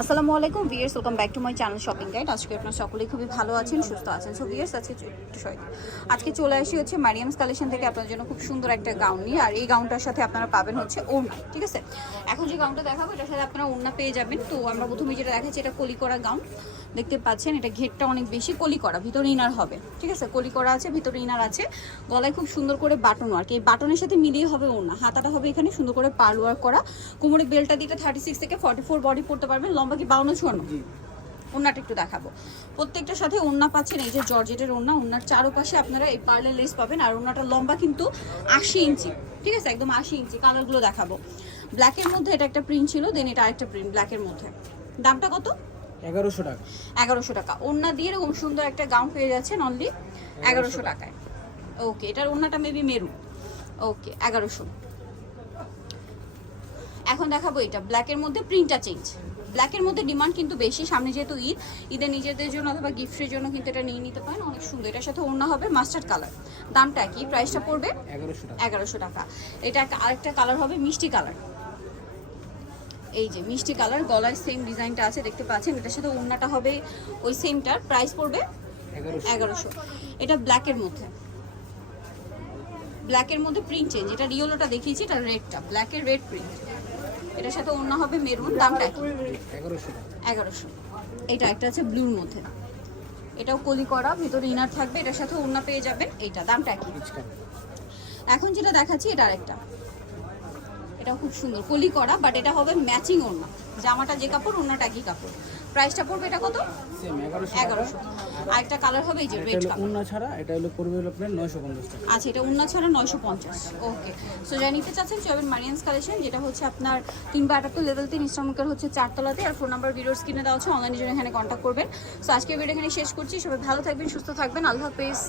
আসসালামু আলাইকুম viewers welcome back to my channel shopping guide আজকে আপনারা সকলেই খুবই ভালো আছেন, সুস্থ আছেন। সো ভিয়ার্স আজকে একটু সরি। আজকে চলে আসি হচ্ছে মারিয়ামস কালেকশন থেকে আপনার জন্য খুব সুন্দর একটা গাউন নিয়ে। আর এই গাউনটার সাথে আপনারা পাবেন হচ্ছে ওড়না, ঠিক আছে? এখন যে গাউনটা দেখাবো, এটার সাথে আপনারা ওড়না পেয়ে যাবেন। তো আমরা প্রথমে যেটা দেখাচ্ছি, এটা কলি করা গাউন দেখতে পাচ্ছেন, এটা ঘেরটা অনেক বেশি কলি করা ভিতরে ইনার হবে, ঠিক আছে? কলি করা আছে, ভিতরে ইনার আছে। গলায় খুব সুন্দর করে বাটন ওয়ার্ক এই বাটনের সাথে মিলিয়ে হবে ওড়না। হাতাটা হবে এখানে সুন্দর করে পার্ল ওয়ার্ক করা। কোমরে বেলটা দিকে থার্টি সিক্স থেকে ফর্টি ফোর বডি পড়তে পারবেন। লম্বা কি বাউন্ন চুয়ান্ন ওড়নাটা একটু দেখাবো। প্রত্যেকটার সাথে ওড়না পাচ্ছেন এই যে জর্জেটের ওড়না ওড়নার চারোপাশে আপনারা এই পার্লের লেস পাবেন আর ওড়নাটা লম্বা কিন্তু আশি ইঞ্চি। ঠিক আছে? একদম আশি ইঞ্চি। কালারগুলো দেখাবো। ব্ল্যাকের মধ্যে এটা একটা প্রিন্ট ছিল দেন এটা আরেকটা প্রিন্ট ব্ল্যাকের মধ্যে। দামটা কত? এগারোশো টাকা। এগারোশো টাকা। ওড়না দিয়ে এরকম সুন্দর একটা গাউন পেয়ে যাচ্ছেন অনলি এগারোশো টাকায়। ওকে এটার ওড়নাটা মেবি মেরু। ওকে এগারোশো। এখন দেখাবো এটা। ব্ল্যাকের মধ্যে প্রিন্টটা চেঞ্জ ব্ল্যাকের মধ্যে ডিমান্ড কিন্তু বেশি। সামনে যেহেতু ঈদ ঈদের নিজেদের জন্য অথবা গিফটের জন্য কিন্তু এটা নিয়ে নিতে পারেন। অনেক সুন্দর। এটার সাথে ওড়না হবে মাস্টার্ড কালার দামটা কি? প্রাইসটা পড়বে? এগারোশো টাকা। এটা একটা আরেকটা কালার হবে মিষ্টি কালার এই যে মিষ্টি কালার গলায় সেম ডিজাইনটা আছে দেখতে পাচ্ছেন। এটার সাথে ওড়নাটা হবে ওই সেমটার প্রাইস পড়বে এগারোশো। এটা ব্ল্যাকের মধ্যে। ব্ল্যাকের মধ্যে প্রিন্ট চেঞ্জ এটা রিওলোটা দেখিয়েছি এটা রেডটা ব্ল্যাকের রেড প্রিন্ট এটার সাথে অন্য হবে মেরুন দামটা এগারোশো এগারোশো। এটা একটা আছে ব্লুর মধ্যে। এটাও কলি করা ভিতরে ইনার থাকবে এটার সাথে ওড়না পেয়ে যাবেন এইটা দামটা একই। এখন যেটা দেখাচ্ছি এটা আরেকটা। এটা খুব সুন্দর। কলি করা বাট এটা হবে ম্যাচিং ওড়না। জামাটা যে কাপড় ওড়নাটা একই কাপড়। প্রাইসটা পড়বে এটা কত? এগারোশো আর একটা কালার হবে এই যে রেড কালার উন্না ছাড়া এটা হলো পড়বে হলো আপনার নয়শো পঞ্চাশ আচ্ছা এটা উন্না ছাড়া নয়শো পঞ্চাশ। ওকে সো যা নিতে চাচ্ছেন চবেন মারিয়ান্স কালেকশন যেটা হচ্ছে আপনার তিন বা আটাত্তর লেভেল তিন ইসলামকের হচ্ছে চারতলাতে। আর ফোন নাম্বার ভিডিওর স্ক্রিনে দেওয়া আছে অনলাইনের জন্য এখানে কন্ট্যাক্ট করবেন। সো আজকে ভিডিও এখানে শেষ করছি। সবাই ভালো থাকবেন সুস্থ থাকবেন। আল্লাহ হাফেজ।